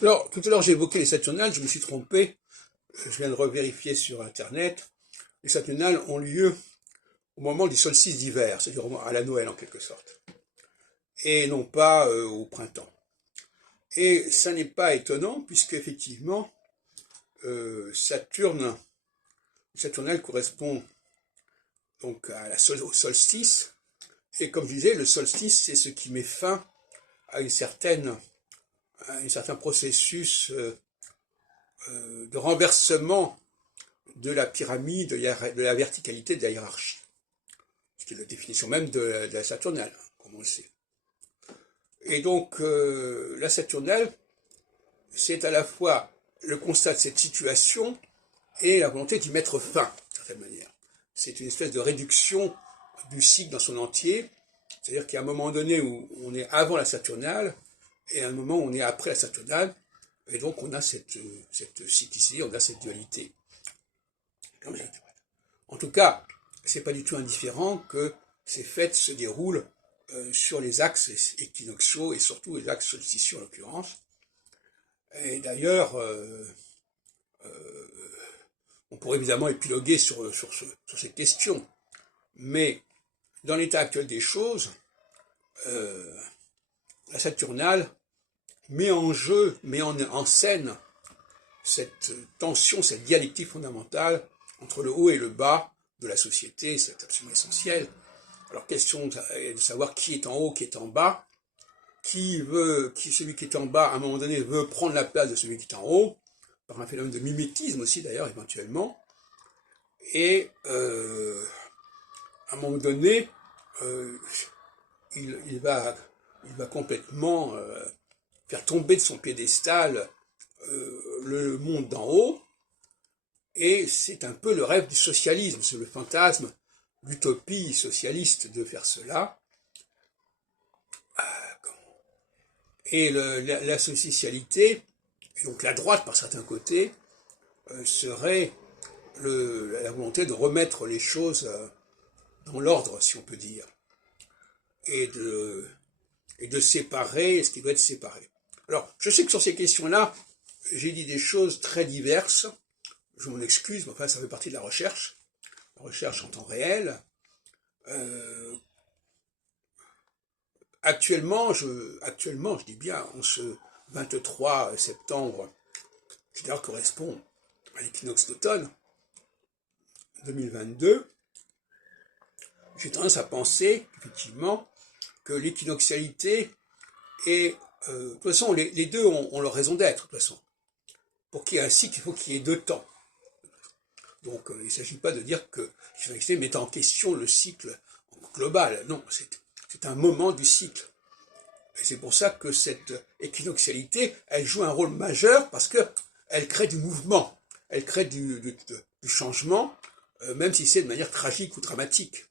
Alors, tout à l'heure, j'ai évoqué les Saturnales, je me suis trompé. Je viens de revérifier sur Internet. Les Saturnales ont lieu au moment du solstice d'hiver, c'est-à-dire à la Noël en quelque sorte, et non pas au printemps. Et ça n'est pas étonnant, puisque effectivement, Saturne, le Saturnale correspond donc au solstice, et comme je disais, le solstice, c'est ce qui met fin à un certain processus de renversement de la pyramide, de la verticalité de la hiérarchie, ce qui est la définition même de la Saturnale, comme on le sait. Et donc, la Saturnale, c'est à la fois le constat de cette situation et la volonté d'y mettre fin, d'une certaine manière. C'est une espèce de réduction du cycle dans son entier, c'est-à-dire qu'il y a un moment donné où on est avant la Saturnale, et un moment où on est après la Saturnale, et donc on a cette cyclicité, on a cette dualité. En tout cas, c'est pas du tout indifférent que ces fêtes se déroulent sur les axes équinoxiaux et surtout les axes solsticiaux en l'occurrence. Et d'ailleurs, on pourrait évidemment épiloguer sur cette question, mais dans l'état actuel des choses, la Saturnale met en jeu, met en scène cette tension, cette dialectique fondamentale entre le haut et le bas de la société, c'est absolument essentiel. Alors, question de savoir qui est en haut, qui est en bas, celui qui est en bas, à un moment donné, veut prendre la place de celui qui est en haut, par un phénomène de mimétisme aussi, d'ailleurs, éventuellement. Et, à un moment donné, il va complètement faire tomber de son piédestal le monde d'en haut, et c'est un peu le rêve du socialisme, c'est le fantasme, l'utopie socialiste de faire cela. Et la socialité, et donc la droite par certains côtés, serait la volonté de remettre les choses dans l'ordre, si on peut dire, et de séparer ce qui doit être séparé. Alors, je sais que sur ces questions-là, j'ai dit des choses très diverses, je m'en excuse, mais enfin ça fait partie de la recherche en temps réel. Actuellement, je dis bien, en ce 23 septembre, qui d'ailleurs correspond à l'équinoxe d'automne 2022, j'ai tendance à penser, effectivement, que l'équinoxialité est... de toute façon, les deux ont leur raison d'être, de toute façon. Pour qu'il y ait un cycle, il faut qu'il y ait deux temps. Donc, il ne s'agit pas de dire que l'équinoxialité met en question le cycle global. Non, c'est un moment du cycle. Et c'est pour ça que cette équinoxialité, elle joue un rôle majeur parce qu'elle crée du mouvement, elle crée du changement, même si c'est de manière tragique ou dramatique.